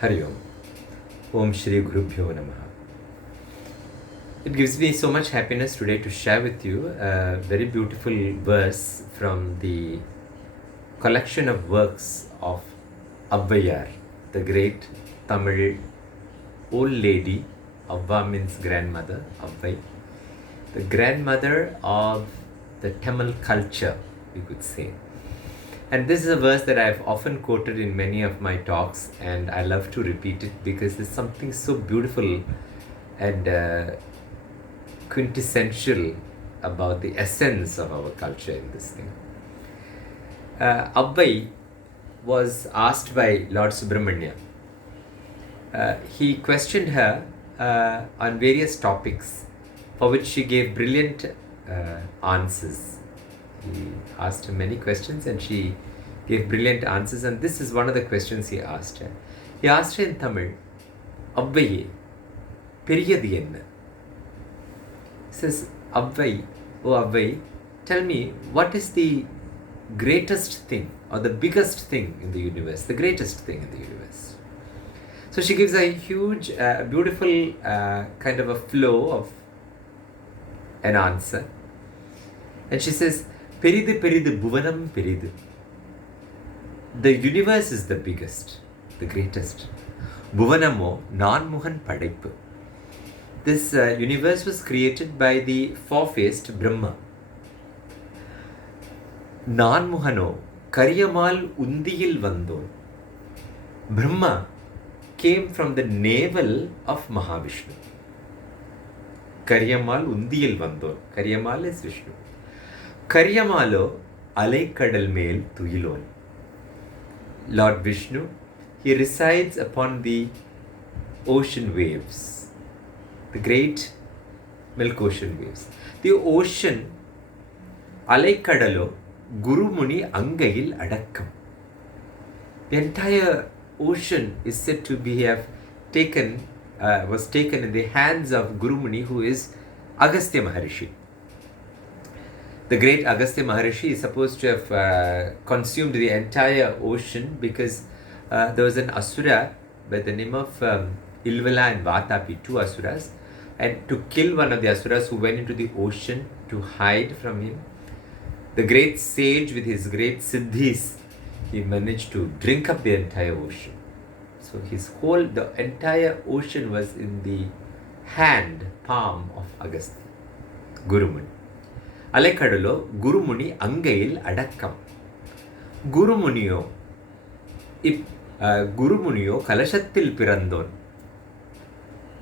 Hari Om. Om Shri Gurubhyo Namaha. It gives me so much happiness today to share with you a very beautiful verse from the collection of works of Avvayar, the great Tamil old lady. Avva means grandmother, Avvai, the grandmother of the Tamil culture, we could say. And this is a verse that I've often quoted in many of my talks, and I love to repeat it because there's something so beautiful and quintessential about the essence of our culture in this thing. Abbai was asked by Lord Subramanya. He questioned her on various topics for which she gave brilliant answers. He asked her many questions and she gave brilliant answers, and this is one of the questions he asked her. He asked her in Tamil, Avvaye, periyadu enna? He says, Avvai, oh Avvai, tell me, what is the greatest thing or the biggest thing in the universe, the greatest thing in the universe? So she gives a huge, beautiful kind of a flow of an answer. And she says, Peridu Peridu Bhuvanam Peridu. The universe is the biggest, the greatest. Bhuvanamo Nanmuhan Padaipu. This universe was created by the four-faced Brahma. Nanmuhano Karyamal Undiyil Vandon. Brahma came from the navel of Mahavishnu. Karyamal Undiyil Vandon. Karyamal is Vishnu. Karyamalo Alaikadal Mel Tuyilon. Lord Vishnu, he resides upon the ocean waves, the great milk ocean waves. The ocean, Alaikadalo, Gurumuni Angayil Adakkam. The entire ocean is said to was taken in the hands of Gurumuni, who is Agastya Maharishi. The great Agastya Maharishi is supposed to have consumed the entire ocean because there was an asura by the name of Ilvala and Vatapi, two asuras, and to kill one of the asuras who went into the ocean to hide from him, the great sage with his great siddhis, he managed to drink up the entire ocean. So the entire ocean was in the palm of Agastya, Gurumuni. Alaikadalo Gurumuni Angayil Adakkam. Gurumuniyo Kalashatil Pirandon.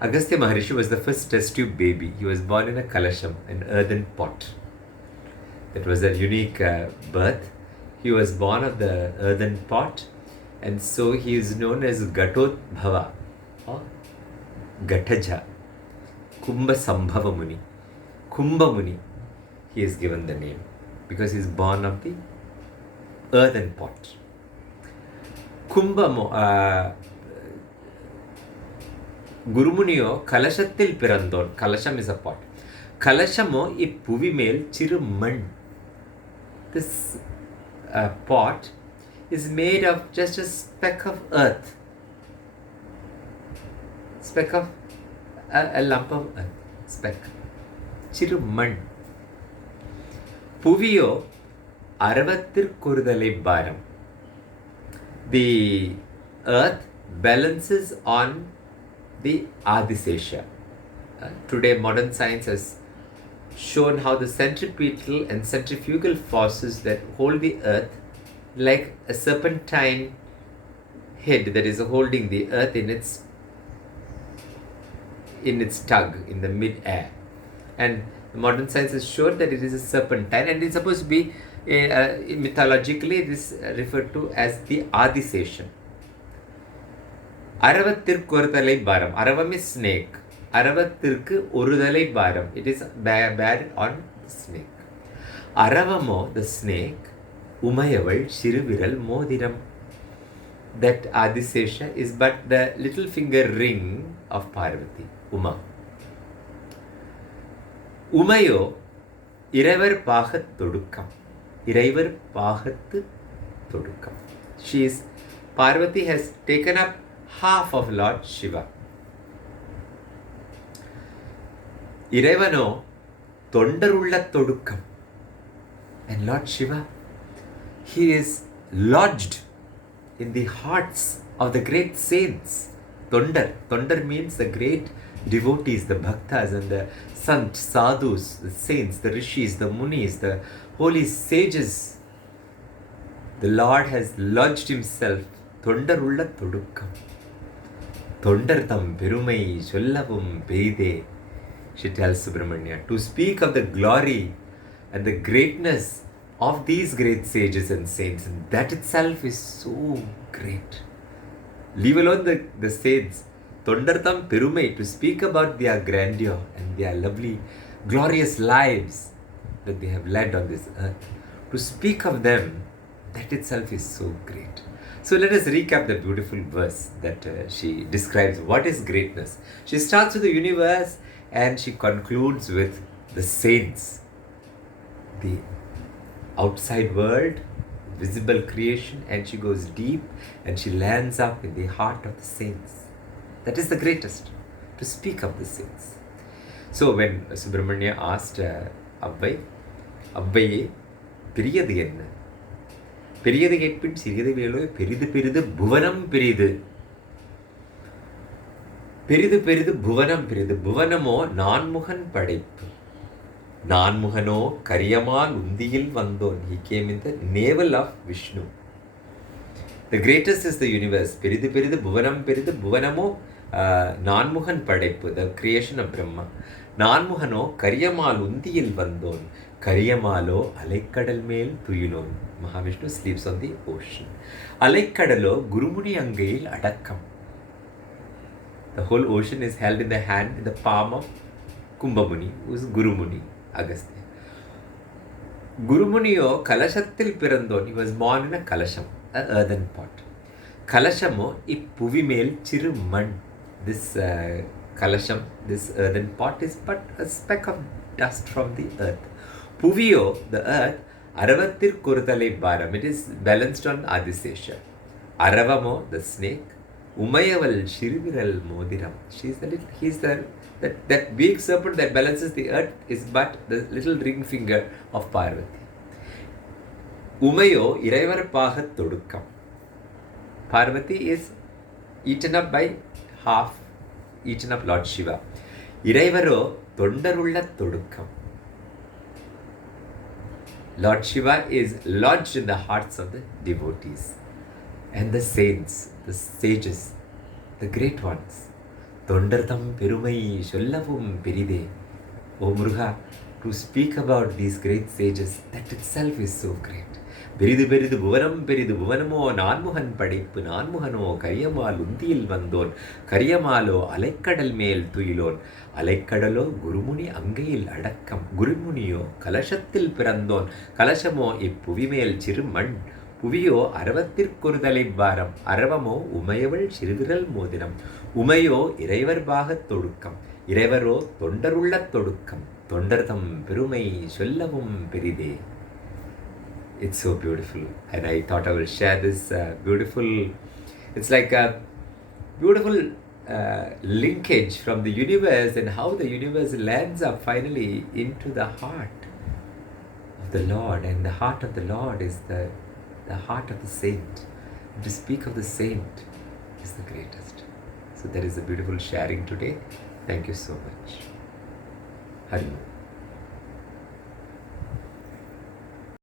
Agastya Maharishi was the first test tube baby. He was born in a kalasham, an earthen pot. That was a unique birth. He was born of the earthen pot, and so he is known as Gatotbhava or Gataja, Kumbha Sambhava Muni, Kumbha Muni. He is given the name because he is born of the earthen pot. Gurumuniyo Kalashatil Pirandon. Kalasham is a pot. Kalashamo I Puvimel Chiruman. This pot is made of just a speck of earth. Speck of a lump of earth. Speck. Chiruman. Puviyo Aravathir Kurdale Baram. The earth balances on the Adisesha. Today modern science has shown how the centripetal and centrifugal forces that hold the earth like a serpentine head that is holding the earth in its tug in the mid-air. And modern science has shown that it is a serpentine, and it's supposed to be mythologically this referred to as the Adiseshan. Aravathirku Orudalai Baram. Aravam is snake. Aravathirku Orudalai Baram. It is beared on the snake. Aravamo, the snake, Umayaval Shiruviral Modiram. That Adisesha is but the little finger ring of Parvati, Uma. Umayo Iravar Pahat Todukam. Iraivar Pahat Todukam. Parvati has taken up half of Lord Shiva. இறைவனோ தொண்டருள்ள தொடுக்கம். And Lord Shiva, he is lodged in the hearts of the great saints. Tondar means the great devotees, the bhaktas and the sant, sadhus, the saints, the rishis, the munis, the holy sages. The Lord has lodged himself. Tondarulla todukkam. Tondar tham perumai sollavum peide. She tells Subramanya to speak of the glory and the greatness of these great sages and saints. And that itself is so great. Leave alone the saints. Tondartham Perumai, to speak about their grandeur and their lovely, glorious lives that they have led on this earth. To speak of them, that itself is so great. So let us recap the beautiful verse that she describes what is greatness. She starts with the universe and she concludes with the saints. The outside world, visible creation, and she goes deep and she lands up in the heart of the saints. That is the greatest, to speak of the saints. So when Subramanya asked Abbaye, பெரியது என்ன? பெரியது கேட்பின் சிறியது வேலோ, பெரிது பெரிது புவனம் பெரிது. பெரிது பெரிது புவனம் பெரிது. புவனமோ நான்முகன் படைப்பு. நான்முகனோ கரியமால் உந்தியில் வந்தோன். He came in the navel of Vishnu. The greatest is the universe. பெரிது பெரிது புவனம் பெரிது. புவனமோ நான்முகன் படைப்பு, the creation of Brahma. நான்முகனோ கரியமால் உந்தியில் வந்தோன். கரியமாலோ அலைக்கடல் மேல் துயிலோன். Mahavishnu sleeps on the ocean. அலைக்கடலோ Gurumuni அங்கையில் அடக்கம். The whole ocean is held in the hand, in the palm of Kumbhamuni, who is Gurumuni, Agastya. Gurumuniyo kalashathil pirandon. He was born in a kalasham, an earthen pot. Kalashamo ippuvimel chiru man. This kalasham, this earthen pot is but a speck of dust from the earth. Puviyo, the earth, aravathir kurthalai baram. It is balanced on Adisesha. Aravamo, the snake. Umayaval Shiriviral Modiram. That big serpent that balances the earth is but the little ring finger of Parvati. Umayo Iraivar Pahat Todukkam. Parvati is eaten up by half, eaten up Lord Shiva. Iraivaro Tondarulla Todukkam. Lord Shiva is lodged in the hearts of the devotees and the saints, the sages, the great ones. Tondartham Perumai Sollavum Peride. O Muruga, to speak about these great sages, that itself is so great. Peridu Peridu Buvanam Peridu Buvanamo Nanmuhan Padippu Nanmuhano Kariyamaal Undiyil Vandon Kariyamalo Alaikadal Mel Tuyilon Alaikadalo Gurumuni Angayil Adakkam Gurumuniyo Kalashathil Pirandon Kalashamo Ippuvimel Chiruman புவியோ அரவத்திற்கொருதலை பாரம். அரவமோ உமையவள் சிறுவிரல் மோதிரம். உமையோ இறைவர் பாகத் தொடுக்கம். இறைவரோ தொண்டருள்ள தொடுக்கம். தொண்டர்தம் பெருமை சொல்லவும் பெரிதே. It's so beautiful, and I thought I will share this beautiful. It's like a beautiful linkage from the universe and how the universe lands up finally into the heart of the Lord, and the heart of the Lord is the heart of the saint. And to speak of the saint is the greatest. So there is a beautiful sharing today. Thank you so much. Hari Om.